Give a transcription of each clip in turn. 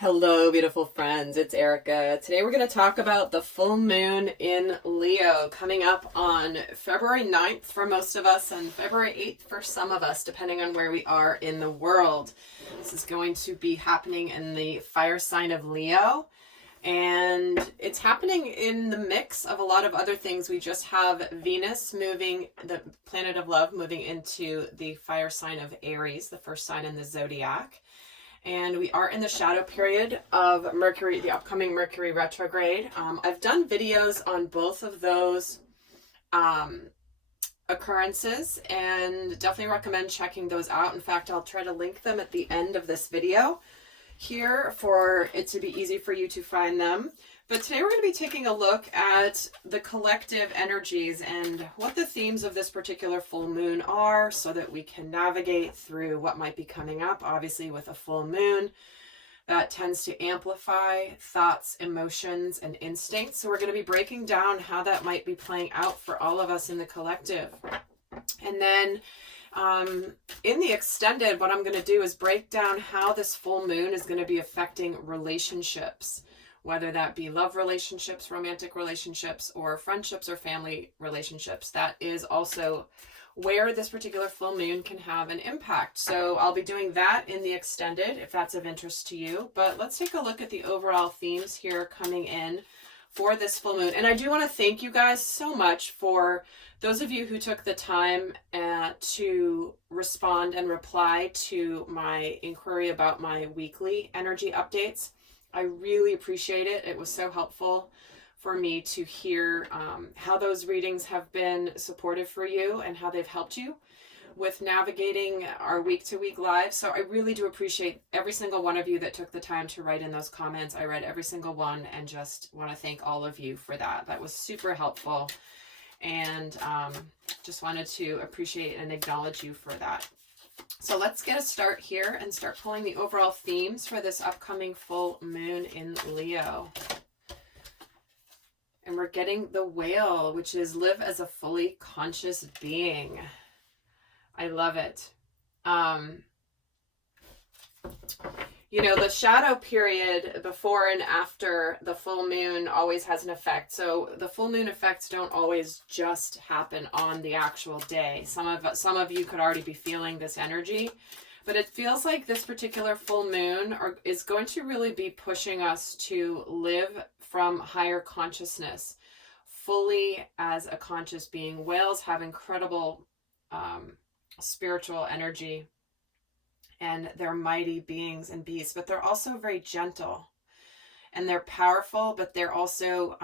Hello, beautiful friends. It's Erika. Today we're going to talk about the full moon in Leo coming up on February 9th for most of us and February 8th for some of us, depending on where we are in the world. This is going to be happening in the fire sign of Leo, and it's happening in the mix of a lot of other things. We just have Venus moving, the planet of love, moving into the fire sign of Aries, the first sign in the zodiac. And we are in the shadow period of Mercury, the upcoming Mercury retrograde. I've done videos on both of those occurrences and definitely recommend checking those out. In fact, I'll try to link them at the end of this video here for it to be easy for you to find them. But today we're going to be taking a look at the collective energies and what the themes of this particular full moon are so that we can navigate through what might be coming up. Obviously, with a full moon, that tends to amplify thoughts, emotions, and instincts. So we're going to be breaking down how that might be playing out for all of us in the collective. And then in the extended, what I'm going to do is break down how this full moon is going to be affecting relationships, whether that be love relationships, romantic relationships, or friendships or family relationships. That is also where this particular full moon can have an impact. So I'll be doing that in the extended if that's of interest to you. But let's take a look at the overall themes here coming in for this full moon. And I do want to thank you guys so much for those of you who took the time to respond and reply to my inquiry about my weekly energy updates. I really appreciate it. It was so helpful for me to hear how those readings have been supportive for you and how they've helped you with navigating our week-to-week lives. So I really do appreciate every single one of you that took the time to write in those comments. I read every single one and just want to thank all of you for that. That was super helpful, and just wanted to appreciate and acknowledge you for that. So let's get a start here and start pulling the overall themes for this upcoming full moon in Leo. And we're getting the whale, which is live as a fully conscious being. I love it. You know, the shadow period before and after the full moon always has an effect. So the full moon effects don't always just happen on the actual day. Some of you could already be feeling this energy, but it feels like this particular full moon is going to really be pushing us to live from higher consciousness, fully as a conscious being. Whales have incredible spiritual energy, and they're mighty beings and beasts, but they're also very gentle, and they're powerful, but they're also,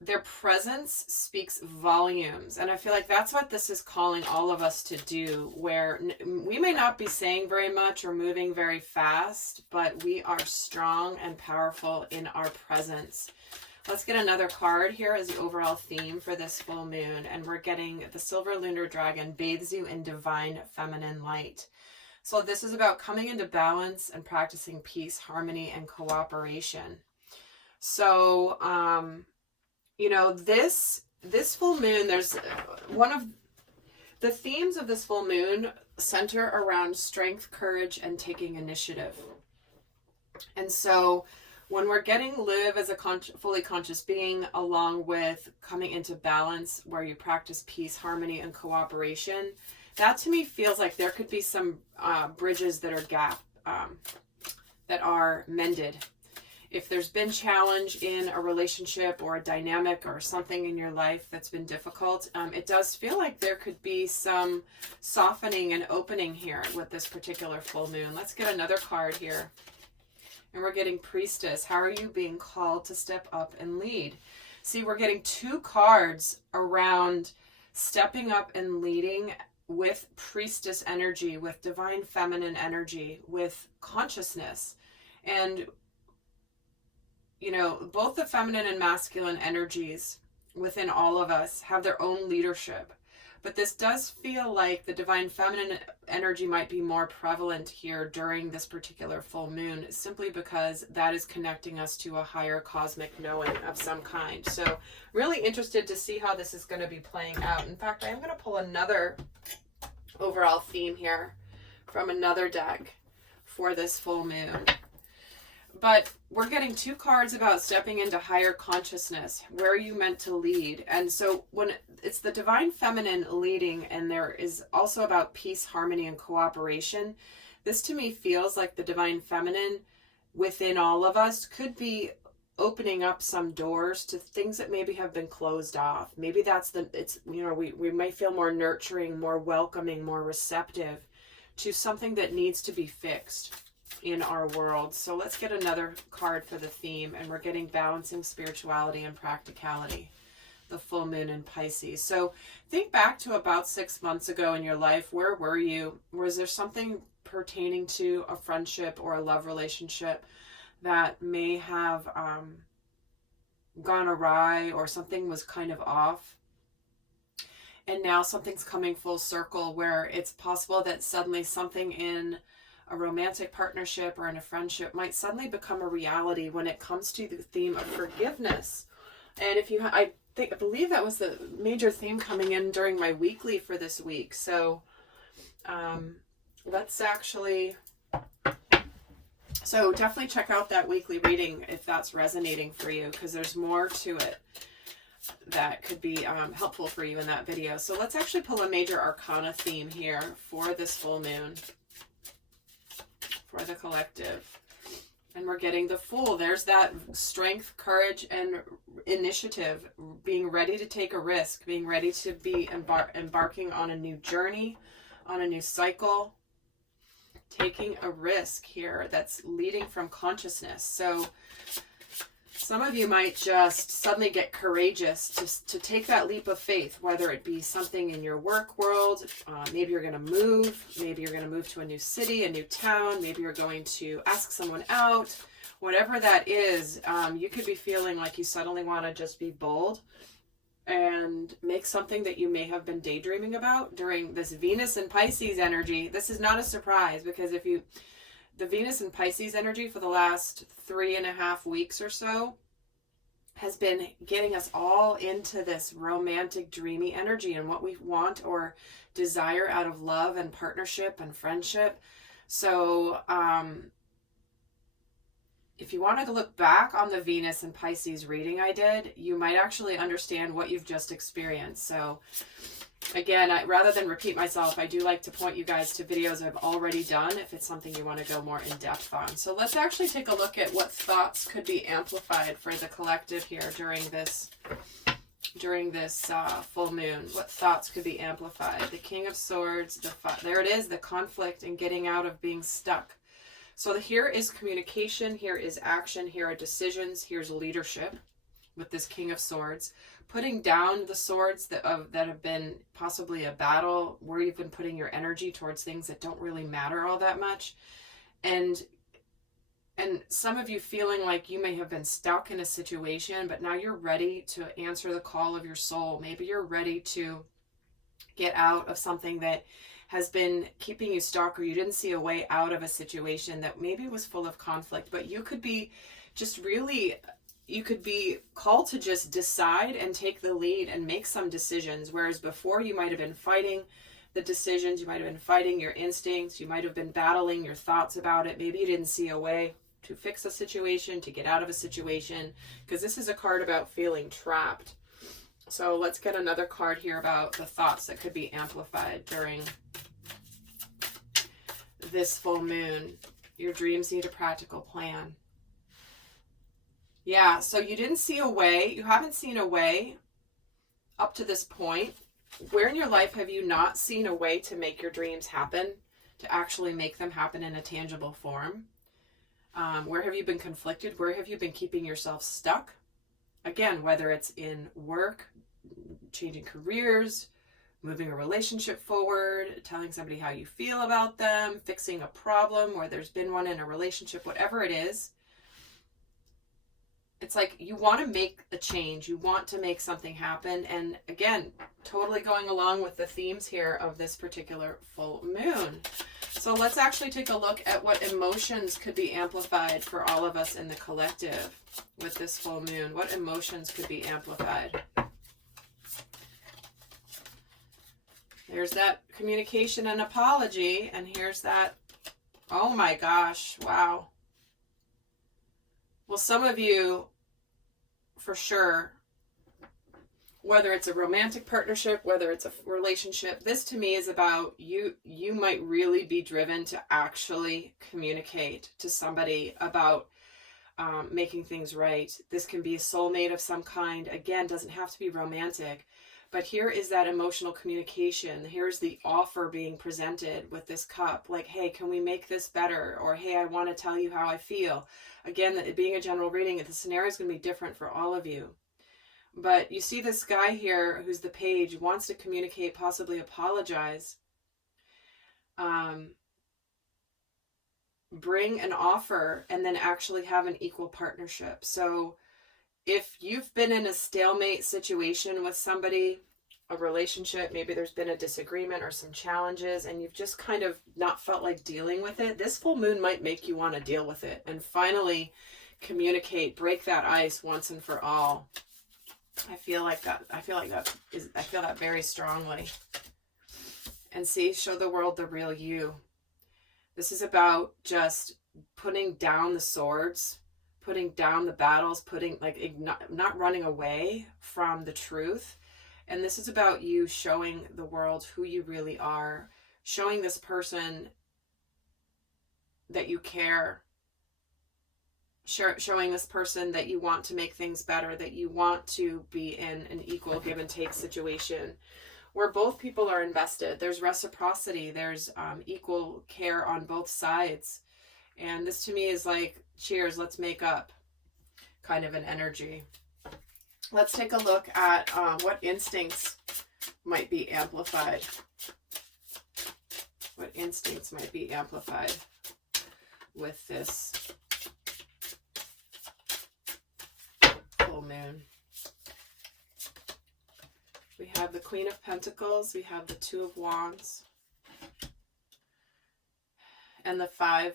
their presence speaks volumes. And I feel like that's what this is calling all of us to do, where we may not be saying very much or moving very fast, but we are strong and powerful in our presence. Let's get another card here as the overall theme for this full moon. And we're getting the Silver Lunar Dragon bathes you in divine feminine light. So this is about coming into balance and practicing peace, harmony, and cooperation. So, you know, this full moon, there's one of the themes of this full moon center around strength, courage, and taking initiative. And so when we're getting live as a fully conscious being, along with coming into balance where you practice peace, harmony, and cooperation, that to me feels like there could be some bridges that are mended. If there's been challenge in a relationship or a dynamic or something in your life that's been difficult, it does feel like there could be some softening and opening here with this particular full moon. Let's get another card here. And we're getting Priestess. How are you being called to step up and lead? See, we're getting two cards around stepping up and leading with Priestess energy, with divine feminine energy, with consciousness. And, you know, both the feminine and masculine energies within all of us have their own leadership. But this does feel like the divine feminine energy might be more prevalent here during this particular full moon, simply because that is connecting us to a higher cosmic knowing of some kind. So really interested to see how this is going to be playing out. In fact, I am going to pull another overall theme here from another deck. for this full moon. But we're getting 2 cards about stepping into higher consciousness. Where are you meant to lead? And so when it's the divine feminine leading, and there is also about peace, harmony, and cooperation, this to me feels like the divine feminine within all of us could be opening up some doors to things that maybe have been closed off. Maybe we might feel more nurturing, more welcoming, more receptive to something that needs to be fixed in our world. So let's get another card for the theme, and we're getting balancing spirituality and practicality, the full moon in Pisces. So think back to about 6 months ago in your life. Where were you? Was there something pertaining to a friendship or a love relationship that may have gone awry, or something was kind of off? And now something's coming full circle, where it's possible that suddenly something in a romantic partnership or in a friendship might suddenly become a reality when it comes to the theme of forgiveness. And I believe that was the major theme coming in during my weekly for this week. So so definitely check out that weekly reading if that's resonating for you, because there's more to it that could be helpful for you in that video. So let's actually pull a major arcana theme here for this full moon, for the collective. And we're getting the Fool. There's that strength, courage, and initiative, being ready to take a risk, being ready to be embarking on a new journey, on a new cycle, taking a risk here that's leading from consciousness. So some of you might just suddenly get courageous to take that leap of faith, whether it be something in your work world. Maybe you're going to move. Maybe you're going to move to a new city, a new town. Maybe you're going to ask someone out. Whatever that is, you could be feeling like you suddenly want to just be bold and make something that you may have been daydreaming about during this Venus and Pisces energy. This is not a surprise, because the Venus and Pisces energy for the last 3.5 weeks or so has been getting us all into this romantic, dreamy energy and what we want or desire out of love and partnership and friendship. So if you wanted to look back on the Venus and Pisces reading I did, you might actually understand what you've just experienced. So again, rather than repeat myself, I do like to point you guys to videos I've already done if it's something you want to go more in depth on. So let's actually take a look at what thoughts could be amplified for the collective here during this full moon. What thoughts could be amplified? The King of Swords, there it is, the conflict and getting out of being stuck. So here is communication, here is action, here are decisions, here's leadership with this King of Swords. Putting down the swords that have been possibly a battle, where you've been putting your energy towards things that don't really matter all that much. And some of you feeling like you may have been stuck in a situation, but now you're ready to answer the call of your soul. Maybe you're ready to get out of something that has been keeping you stuck, or you didn't see a way out of a situation that maybe was full of conflict, but you could be called to just decide and take the lead and make some decisions. Whereas before you might have been fighting the decisions, you might have been fighting your instincts, you might have been battling your thoughts about it. Maybe you didn't see a way to fix a situation, to get out of a situation, because this is a card about feeling trapped. So let's get another card here about the thoughts that could be amplified during this full moon. Your dreams need a practical plan. Yeah, so you didn't see a way, you haven't seen a way up to this point. Where in your life have you not seen a way to make your dreams happen, to actually make them happen in a tangible form? Where have you been conflicted? Where have you been keeping yourself stuck? Again, whether it's in work, changing careers, moving a relationship forward, telling somebody how you feel about them, fixing a problem where there's been one in a relationship, whatever it is. It's like you want to make a change. You want to make something happen. And again, totally going along with the themes here of this particular full moon. So let's actually take a look at what emotions could be amplified for all of us in the collective with this full moon. What emotions could be amplified? There's that communication and apology, and here's that Oh my gosh. Wow. Well, some of you, for sure, whether it's a romantic partnership, whether it's a relationship, this to me is about you might really be driven to actually communicate to somebody about making things right. This can be a soulmate of some kind. Again, doesn't have to be romantic. But here is that emotional communication. Here's the offer being presented with this cup. Like, hey, can we make this better? Or, hey, I want to tell you how I feel. Again, that being a general reading, the scenario is going to be different for all of you. But you see this guy here who's the page, wants to communicate, possibly apologize. Bring an offer and then actually have an equal partnership. So if you've been in a stalemate situation with somebody, a relationship, maybe there's been a disagreement or some challenges and you've just kind of not felt like dealing with it, this full moon might make you want to deal with it and finally communicate, break that ice once and for all. I feel that very strongly. And see, show the world the real you. This is about just putting down the swords, putting down the battles, not running away from the truth. And this is about you showing the world who you really are, showing this person that you care, showing this person that you want to make things better, that you want to be in an equal give and take situation where both people are invested. There's reciprocity, there's equal care on both sides. And this to me is like, cheers, let's make up kind of an energy. Let's take a look at what instincts might be amplified. What instincts might be amplified with this full moon. We have the Queen of Pentacles, we have the Two of Wands, and the Five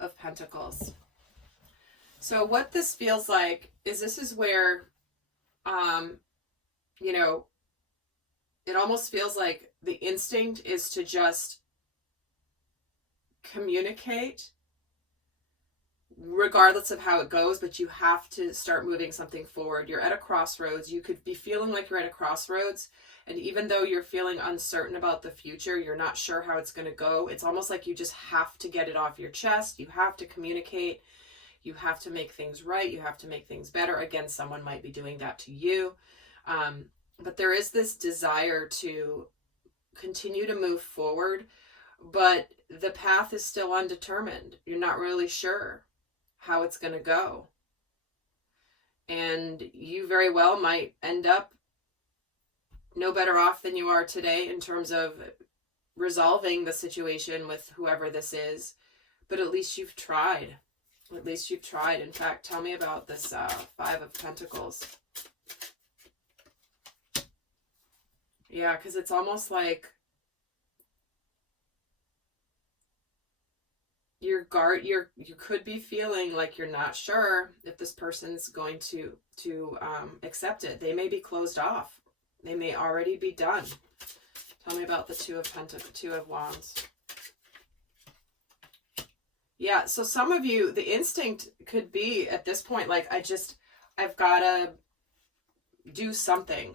of Pentacles. So what this feels like is this is where, it almost feels like the instinct is to just communicate regardless of how it goes, but you have to start moving something forward. You're at a crossroads. You could be feeling like you're at a crossroads, and even though you're feeling uncertain about the future, you're not sure how it's going to go. It's almost like you just have to get it off your chest. You have to communicate. You have to make things right. You have to make things better. Again, someone might be doing that to you. But there is this desire to continue to move forward, but the path is still undetermined. You're not really sure how it's going to go. And you very well might end up no better off than you are today in terms of resolving the situation with whoever this is. But at least you've tried. At least you've tried. In fact, tell me about this Five of Pentacles. Yeah, because it's almost like you could be feeling like you're not sure if this person's going to accept it. They may be closed off. They may already be done. Tell me about the Two of Wands. Yeah, so some of you, the instinct could be at this point, like, I've got to do something.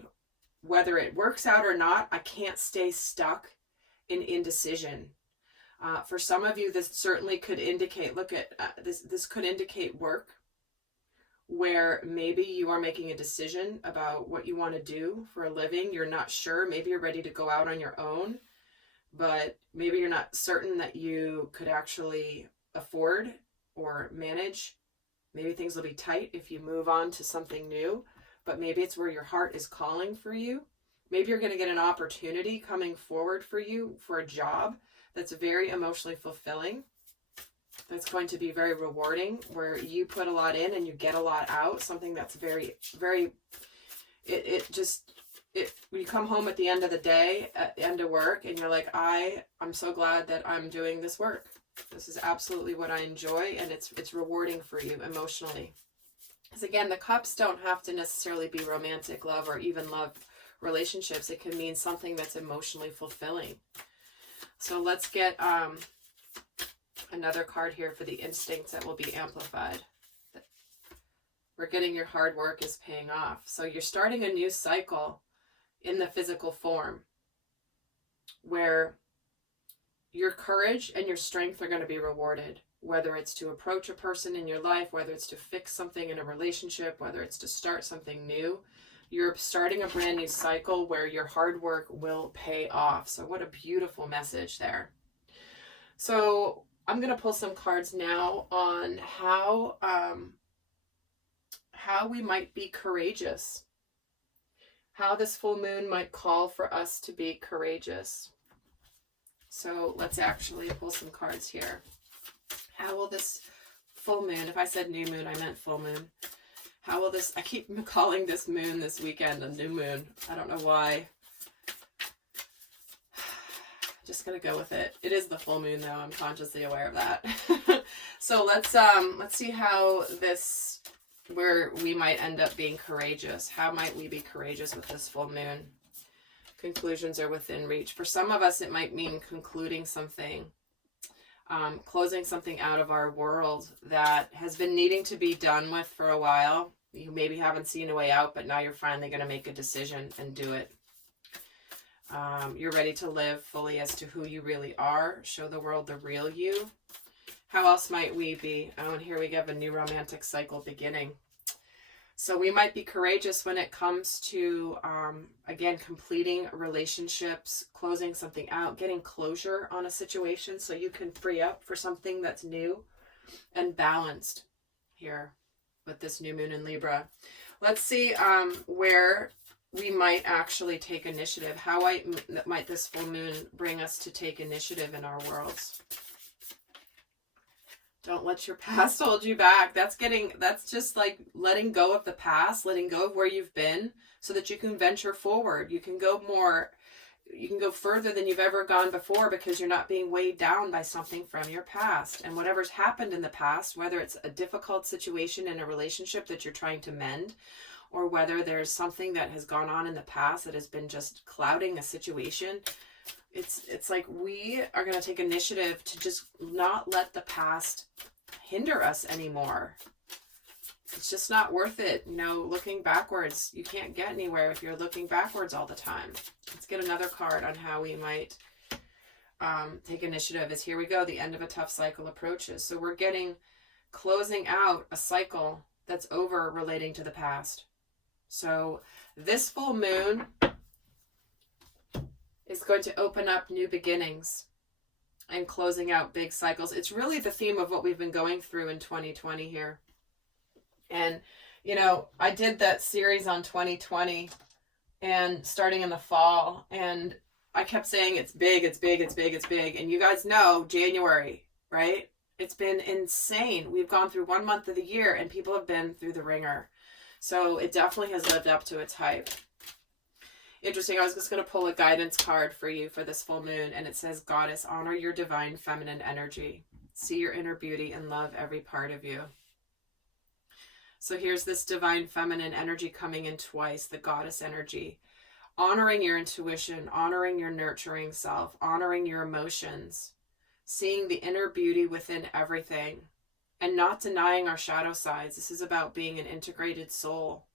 Whether it works out or not, I can't stay stuck in indecision. For some of you, this certainly could indicate, this could indicate work where maybe you are making a decision about what you want to do for a living. You're not sure. Maybe you're ready to go out on your own, but maybe you're not certain that you could actually afford or manage. Maybe things will be tight if you move on to something new, but maybe it's where your heart is calling for you. Maybe you're going to get an opportunity coming forward for you for a job that's very emotionally fulfilling. That's going to be very rewarding, where you put a lot in and you get a lot out. Something that's very, very, when you come home at the end of the day, at the end of work, and you're like, I'm so glad that I'm doing this work. This is absolutely what I enjoy, and it's rewarding for you emotionally. Because again, the cups don't have to necessarily be romantic love or even love relationships. It can mean something that's emotionally fulfilling. So let's get Another card here for the instincts that will be amplified. We're getting your hard work is paying off. So you're starting a new cycle in the physical form where your courage and your strength are going to be rewarded, whether it's to approach a person in your life, whether it's to fix something in a relationship, whether it's to start something new. You're starting a brand new cycle where your hard work will pay off. So what a beautiful message there. So I'm going to pull some cards now on how we might be courageous, how this full moon might call for us to be courageous. So let's actually pull some cards here. How will this full moon, if I said new moon, I meant full moon. How will this, I keep calling this moon this weekend a new moon. I don't know why. Just gonna go with it. It is the full moon though, I'm consciously aware of that. So let's see how this, where we might end up being courageous. How might we be courageous with this full moon? Conclusions are within reach. For some of us, it might mean concluding something, closing something out of our world that has been needing to be done with for a while. You maybe haven't seen a way out, but now you're finally going to make a decision and do it. You're ready to live fully as to who you really are. Show the world the real you. How else might we be? Oh, and here we have a new romantic cycle beginning. So we might be courageous when it comes to, again, completing relationships, closing something out, getting closure on a situation so you can free up for something that's new and balanced here with this new moon in Libra. Let's see where we might actually take initiative. How might this full moon bring us to take initiative in our worlds? Don't let your past hold you back. That's just like letting go of the past, letting go of where you've been so that you can venture forward. You can go further than you've ever gone before because you're not being weighed down by something from your past. And whatever's happened in the past, whether it's a difficult situation in a relationship that you're trying to mend, or whether there's something that has gone on in the past that has been just clouding a situation, it's like we are going to take initiative to just not let the past hinder us anymore. It's just not worth it. You know, looking backwards, you can't get anywhere if you're looking backwards all the time. Let's get another card on how we might take initiative. Here we go. The end of a tough cycle approaches. So we're getting closing out a cycle that's over relating to the past. So this full moon is going to open up new beginnings and closing out big cycles. It's really the theme of what we've been going through in 2020 here. And, you know, I did that series on 2020 and starting in the fall, and I kept saying it's big, it's big, it's big, it's big. And you guys know January, right? It's been insane. We've gone through 1 month of the year and people have been through the ringer. So it definitely has lived up to its hype. Interesting. I was just going to pull a guidance card for you for this full moon, and it says, Goddess, honor your divine feminine energy. See your inner beauty and love every part of you. So here's this divine feminine energy coming in twice, the goddess energy. Honoring your intuition, honoring your nurturing self, honoring your emotions, seeing the inner beauty within everything, and not denying our shadow sides. This is about being an integrated soul.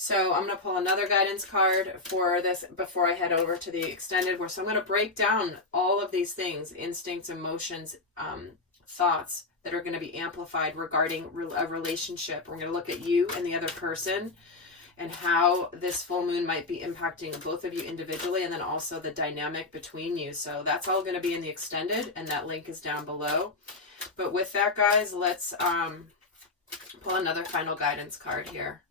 So I'm going to pull another guidance card for this before I head over to the extended. So I'm going to break down all of these things, instincts, emotions, thoughts that are going to be amplified regarding a relationship. We're going to look at you and the other person and how this full moon might be impacting both of you individually, and then also the dynamic between you. So that's all going to be in the extended, and that link is down below. But with that, guys, let's pull another final guidance card here.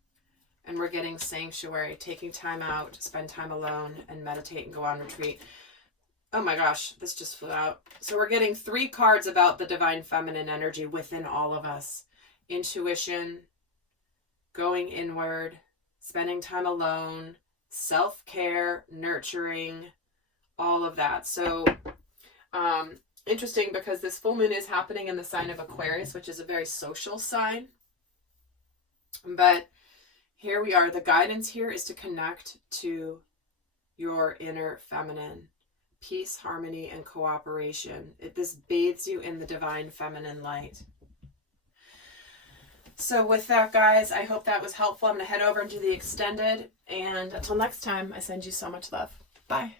And we're getting sanctuary, taking time out to spend time alone and meditate and go on retreat. Oh my gosh, this just flew out. So we're getting 3 cards about the divine feminine energy within all of us. Intuition, going inward, spending time alone, self-care, nurturing, all of that. So interesting because this full moon is happening in the sign of Aquarius, which is a very social sign. But here we are. The guidance here is to connect to your inner feminine. peace, harmony, and cooperation. This bathes you in the divine feminine light. So with that, guys, I hope that was helpful. I'm going to head over into the extended, and until next time, I send you so much love. Bye.